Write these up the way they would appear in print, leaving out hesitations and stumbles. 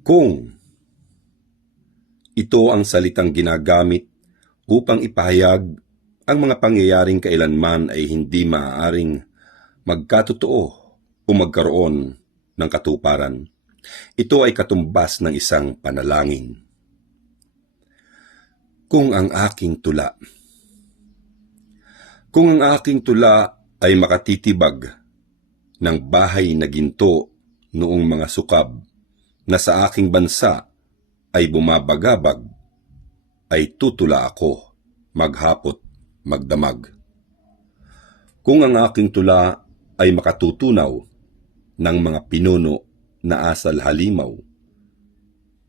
Kung ito ang salitang ginagamit upang ipahayag ang mga pangyayaring kailanman ay hindi maaaring magkatotoo o magkaroon ng katuparan. Ito ay katumbas ng isang panalangin. Kung ang aking tula ay makatitibag ng bahay na ginto noong mga sukab na sa aking bansa ay bumabagabag, ay tutula ako maghapot magdamag. Kung ang aking tula ay makatutunaw ng mga pinuno na asal halimaw,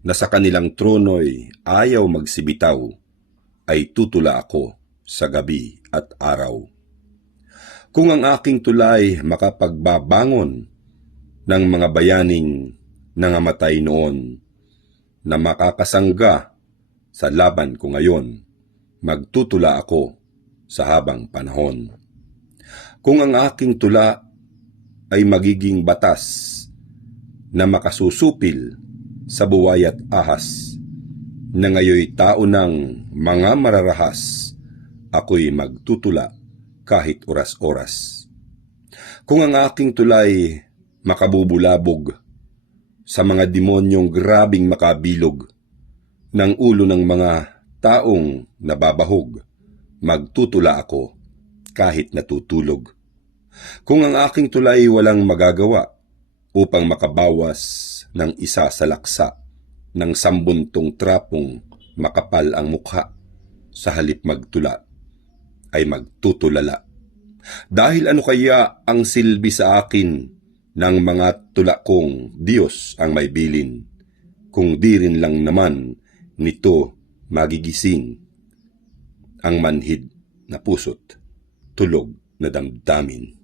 na sa kanilang trono'y ayaw magsibitaw, ay tutula ako sa gabi at araw. Kung ang aking tulay makapagbabangon ng mga bayaning nangamatay noon, na makakasangga sa laban ko ngayon, magtutula ako sa habang panahon. Kung ang aking tula ay magiging batas na makasusupil sa buway at ahas, na ngayoy tao ng mga mararahas, ako'y magtutula kahit oras-oras. Kung ang aking tulay makabubulabog sa mga demonyong grabing makabilog ng ulo ng mga taong nababahog, magtutula ako kahit natutulog. Kung ang aking tulay walang magagawa upang makabawas ng isa sa laksa ng sambuntong trapong makapal ang mukha, sa halip magtula ay magtutulala. Dahil ano kaya ang silbi sa akin ng mga tula kong Diyos ang may bilin, kung di rin lang naman nito magigising ang manhid na puso't tulog na damdamin.